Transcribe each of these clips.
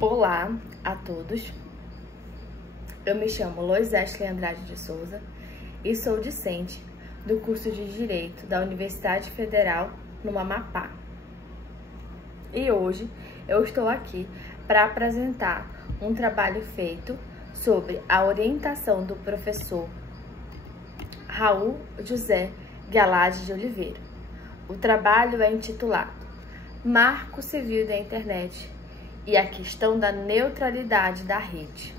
Olá a todos, eu me chamo Lois Ashley Andrade de Souza e sou discente do curso de Direito da Universidade Federal no Amapá. E hoje eu estou aqui para apresentar um trabalho feito sobre a orientação do professor Raul José Galade de Oliveira. O trabalho é intitulado Marco Civil da Internet e a questão da neutralidade da rede.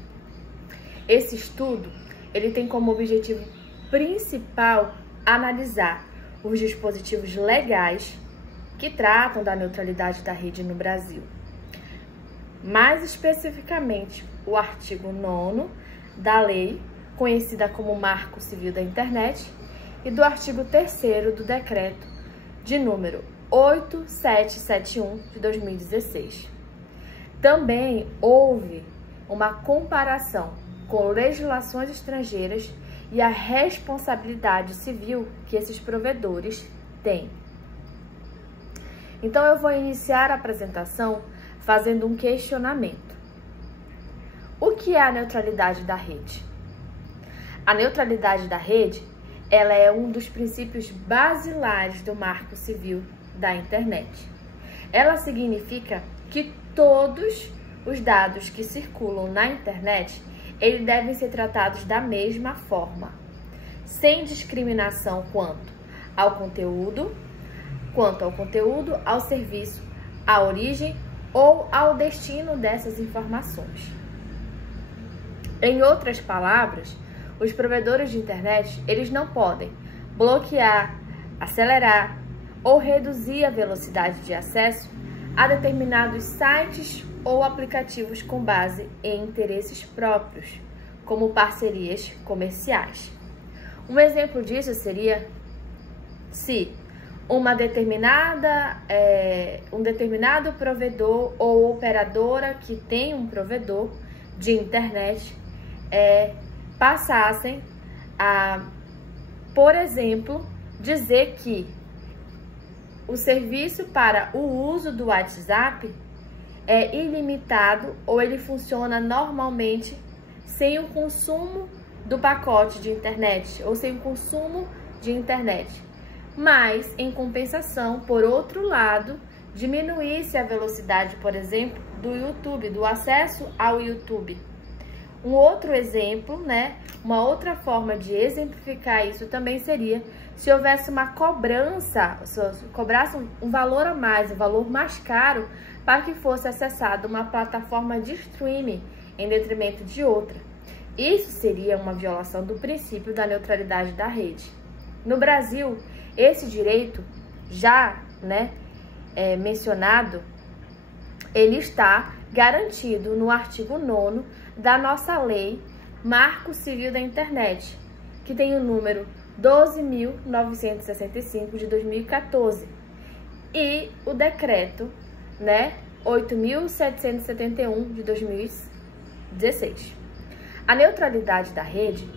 Esse estudo, ele tem como objetivo principal analisar os dispositivos legais que tratam da neutralidade da rede no Brasil. Mais especificamente, o artigo 9º da lei, conhecida como Marco Civil da Internet, e do artigo 3º do decreto de número 8771 de 2016. Também houve uma comparação com legislações estrangeiras e a responsabilidade civil que esses provedores têm. Então, eu vou iniciar a apresentação fazendo um questionamento. O que é a neutralidade da rede? A neutralidade da rede, ela é um dos princípios basilares do Marco Civil da Internet. Ela significa que todos os dados que circulam na internet, eles devem ser tratados da mesma forma, sem discriminação quanto ao conteúdo, ao serviço, à origem ou ao destino dessas informações. Em outras palavras, os provedores de internet, eles não podem bloquear, acelerar ou reduzir a velocidade de acesso a determinados sites ou aplicativos com base em interesses próprios, como parcerias comerciais. Um exemplo disso seria se um determinado provedor ou operadora que tem um provedor de internet passassem a, por exemplo, dizer que o serviço para o uso do WhatsApp é ilimitado ou ele funciona normalmente sem o consumo do pacote de internet ou sem o consumo de internet. Mas, em compensação, por outro lado, diminuísse a velocidade, por exemplo, do YouTube, do acesso ao YouTube. Um outro exemplo, uma outra forma de exemplificar isso também seria se houvesse uma cobrança, cobrasse um valor a mais, um valor mais caro para que fosse acessado uma plataforma de streaming em detrimento de outra. Isso seria uma violação do princípio da neutralidade da rede. No Brasil, esse direito já mencionado, ele está garantido no artigo 9º da nossa lei Marco Civil da Internet, que tem o número 12.965 de 2014 e o decreto 8.771 de 2016. A neutralidade da rede,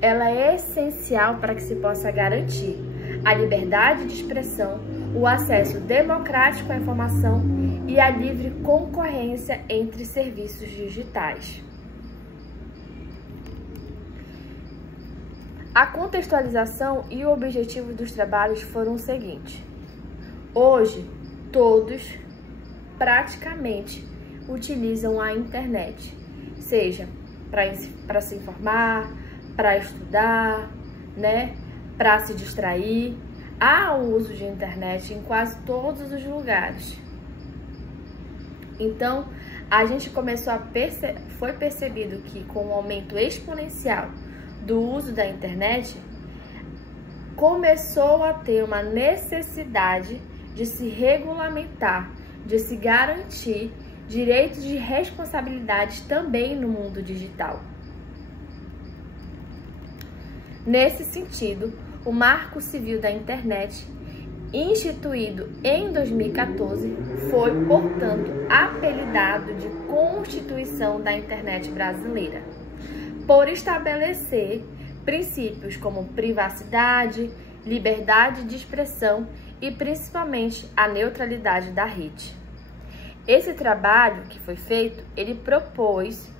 ela é essencial para que se possa garantir a liberdade de expressão, o acesso democrático à informação e a livre concorrência entre serviços digitais. A contextualização e o objetivo dos trabalhos foram o seguinte. Hoje, todos praticamente utilizam a internet, seja para se informar, para estudar, para se distrair. Há o uso de internet em quase todos os lugares. Então, a gente foi percebido que com o aumento exponencial do uso da internet, começou a ter uma necessidade de se regulamentar, de se garantir direitos de responsabilidades também no mundo digital. Nesse sentido, o Marco Civil da Internet, instituído em 2014, foi, portanto, apelidado de Constituição da Internet Brasileira, por estabelecer princípios como privacidade, liberdade de expressão e principalmente a neutralidade da rede. Esse trabalho que foi feito, ele propôs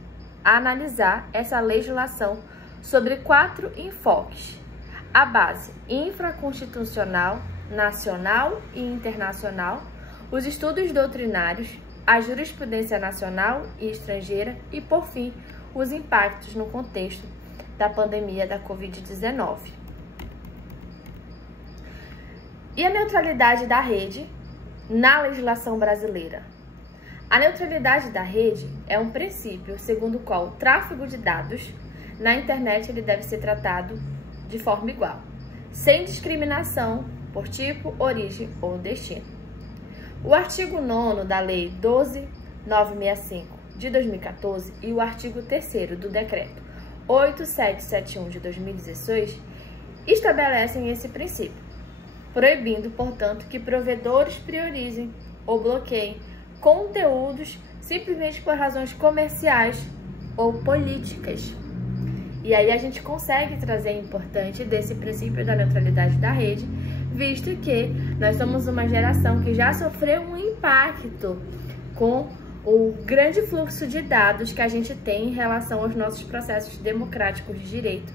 analisar essa legislação sobre 4 enfoques: a base infraconstitucional, nacional e internacional, os estudos doutrinários, a jurisprudência nacional e estrangeira e, por fim, os impactos no contexto da pandemia da Covid-19. E a neutralidade da rede na legislação brasileira? A neutralidade da rede é um princípio segundo o qual o tráfego de dados na internet ele deve ser tratado de forma igual, sem discriminação por tipo, origem ou destino. O artigo 9º da Lei 12.965 de 2014 e o artigo 3º do Decreto 8771 de 2016 estabelecem esse princípio, proibindo, portanto, que provedores priorizem ou bloqueiem conteúdos simplesmente por razões comerciais ou políticas. E aí a gente consegue trazer importante desse princípio da neutralidade da rede, visto que nós somos uma geração que já sofreu um impacto com o grande fluxo de dados que a gente tem em relação aos nossos processos democráticos de direito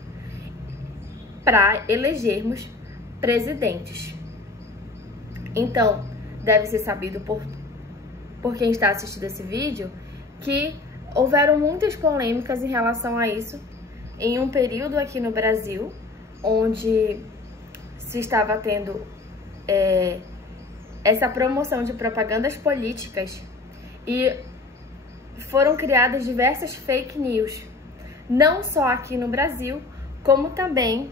para elegermos presidentes. Então, deve ser sabido por quem está assistindo esse vídeo que houveram muitas polêmicas em relação a isso em um período aqui no Brasil, onde se estava tendo essa promoção de propagandas políticas e foram criadas diversas fake news, não só aqui no Brasil, como também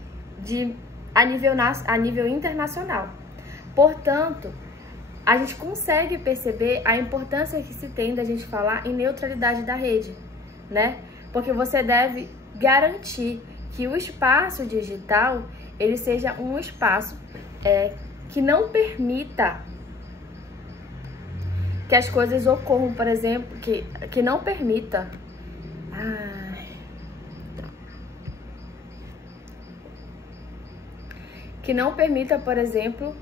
a nível internacional. Portanto, a gente consegue perceber a importância que se tem da gente falar em neutralidade da rede, né? Porque você deve garantir que o espaço digital ele seja um espaço que não permita que as coisas ocorram, por exemplo, que não permita por exemplo,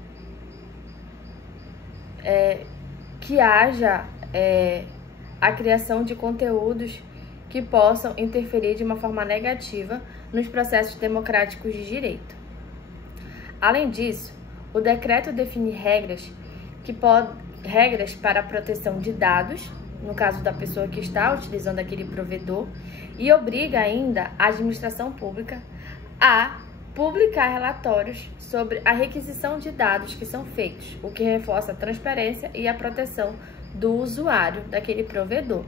que haja a criação de conteúdos que possam interferir de uma forma negativa nos processos democráticos de direito. Além disso, o decreto define regras para a proteção de dados, no caso da pessoa que está utilizando aquele provedor, e obriga ainda a administração pública a publicar relatórios sobre a requisição de dados que são feitos, o que reforça a transparência e a proteção do usuário daquele provedor.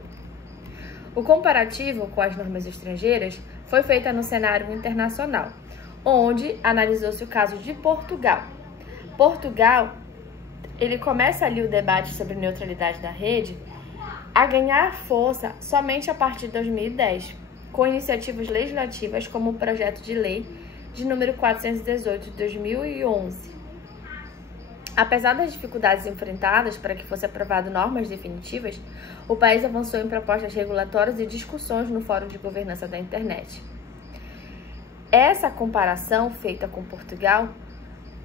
O comparativo com as normas estrangeiras foi feito no cenário internacional, onde analisou-se o caso de Portugal. Portugal, ele começa ali o debate sobre neutralidade da rede a ganhar força somente a partir de 2010, com iniciativas legislativas como o projeto de lei de número 418 de 2011. Apesar das dificuldades enfrentadas para que fosse aprovado normas definitivas, o país avançou em propostas regulatórias e discussões no Fórum de Governança da Internet. Essa comparação feita com Portugal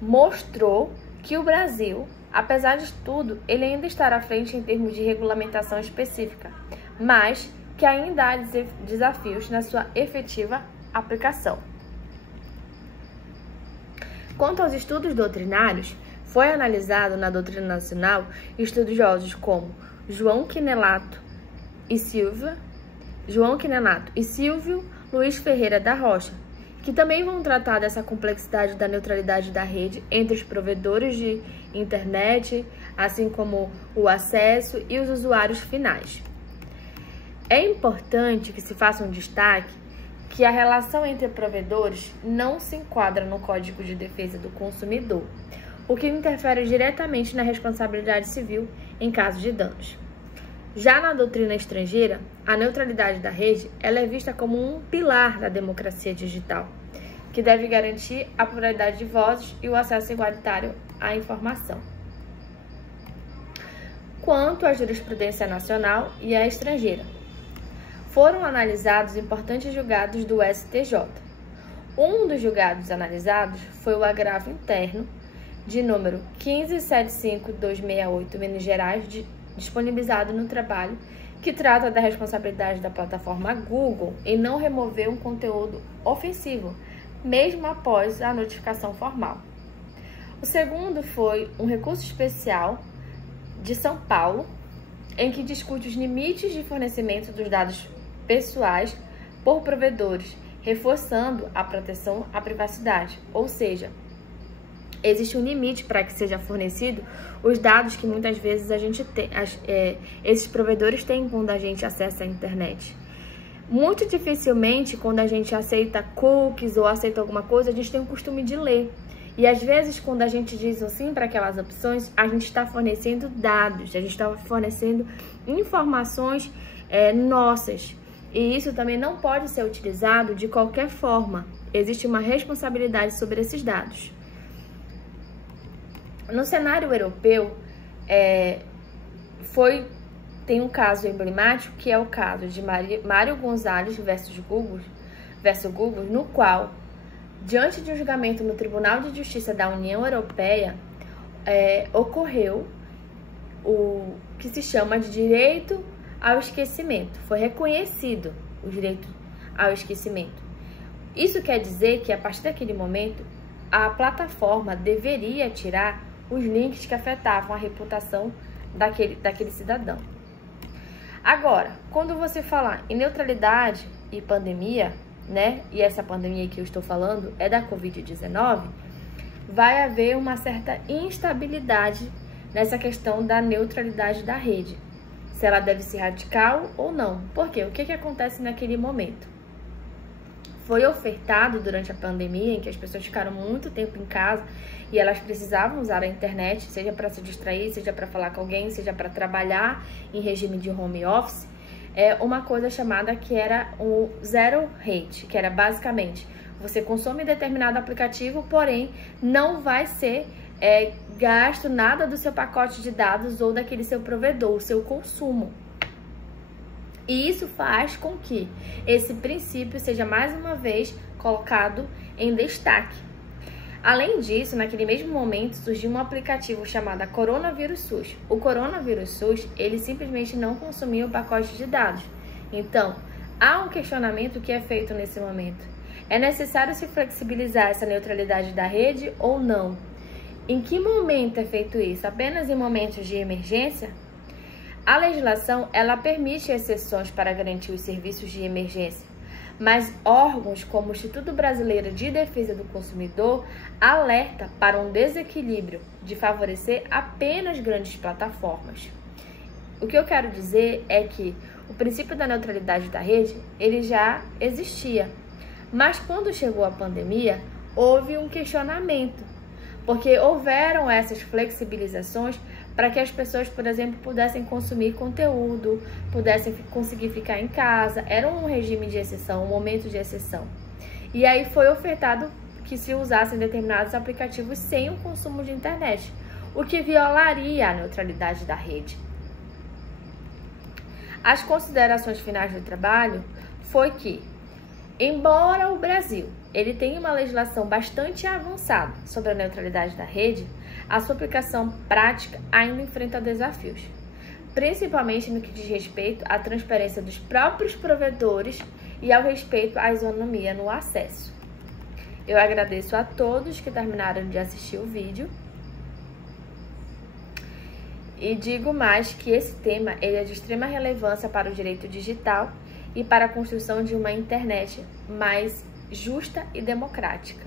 mostrou que o Brasil, apesar de tudo, ele ainda está à frente em termos de regulamentação específica, mas que ainda há desafios na sua efetiva aplicação. Quanto aos estudos doutrinários, foi analisado na doutrina nacional estudiosos como João Quinelato e Silvio Luiz Ferreira da Rocha, que também vão tratar dessa complexidade da neutralidade da rede entre os provedores de internet, assim como o acesso e os usuários finais. É importante que se faça um destaque que a relação entre provedores não se enquadra no Código de Defesa do Consumidor, o que interfere diretamente na responsabilidade civil em caso de danos. Já na doutrina estrangeira, a neutralidade da rede ela é vista como um pilar da democracia digital, que deve garantir a pluralidade de vozes e o acesso igualitário à informação. Quanto à jurisprudência nacional e à estrangeira, foram analisados importantes julgados do STJ. Um dos julgados analisados foi o agravo interno de número 15.75268, Minas Gerais, disponibilizado no trabalho, que trata da responsabilidade da plataforma Google em não remover um conteúdo ofensivo, mesmo após a notificação formal. O segundo foi um recurso especial de São Paulo, em que discute os limites de fornecimento dos dados pessoais por provedores, reforçando a proteção à privacidade, ou seja, existe um limite para que seja fornecido os dados que muitas vezes a gente tem, esses provedores têm quando a gente acessa a internet. Muito dificilmente, quando a gente aceita cookies ou aceita alguma coisa, a gente tem o costume de ler. E às vezes, quando a gente diz sim para aquelas opções, a gente está fornecendo dados, a gente está fornecendo informações nossas. E isso também não pode ser utilizado de qualquer forma. Existe uma responsabilidade sobre esses dados. No cenário europeu, tem um caso emblemático, que é o caso de Mário Gonzalez versus Google, no qual, diante de um julgamento no Tribunal de Justiça da União Europeia, ocorreu o que se chama de direito ao esquecimento. Foi reconhecido o direito ao esquecimento. Isso quer dizer que, a partir daquele momento, a plataforma deveria tirar os links que afetavam a reputação daquele cidadão. Agora, quando você falar em neutralidade e pandemia, né, e essa pandemia que eu estou falando é da Covid-19, vai haver uma certa instabilidade nessa questão da neutralidade da rede, se ela deve ser radical ou não. Por quê? O que acontece naquele momento? Foi ofertado durante a pandemia, em que as pessoas ficaram muito tempo em casa e elas precisavam usar a internet, seja para se distrair, seja para falar com alguém, seja para trabalhar em regime de home office, uma coisa chamada que era o zero rate, que era basicamente, você consome determinado aplicativo, porém não vai ser gasto nada do seu pacote de dados ou daquele seu provedor, o seu consumo. E isso faz com que esse princípio seja mais uma vez colocado em destaque. Além disso, naquele mesmo momento surgiu um aplicativo chamado Coronavírus SUS. O Coronavírus SUS, ele simplesmente não consumia o pacote de dados. Então, há um questionamento que é feito nesse momento. É necessário se flexibilizar essa neutralidade da rede ou não? Em que momento é feito isso? Apenas em momentos de emergência? A legislação, ela permite exceções para garantir os serviços de emergência, mas órgãos como o Instituto Brasileiro de Defesa do Consumidor alerta para um desequilíbrio de favorecer apenas grandes plataformas. O que eu quero dizer é que o princípio da neutralidade da rede, ele já existia, mas quando chegou a pandemia, houve um questionamento, porque houveram essas flexibilizações para que as pessoas, por exemplo, pudessem consumir conteúdo, pudessem conseguir ficar em casa. Era um regime de exceção, um momento de exceção. E aí foi ofertado que se usassem determinados aplicativos sem o consumo de internet, o que violaria a neutralidade da rede. As considerações finais do trabalho foi que, embora o Brasil ele tenha uma legislação bastante avançada sobre a neutralidade da rede, a sua aplicação prática ainda enfrenta desafios, principalmente no que diz respeito à transparência dos próprios provedores e ao respeito à isonomia no acesso. Eu agradeço a todos que terminaram de assistir o vídeo e digo mais que esse tema ele é de extrema relevância para o direito digital e para a construção de uma internet mais justa e democrática.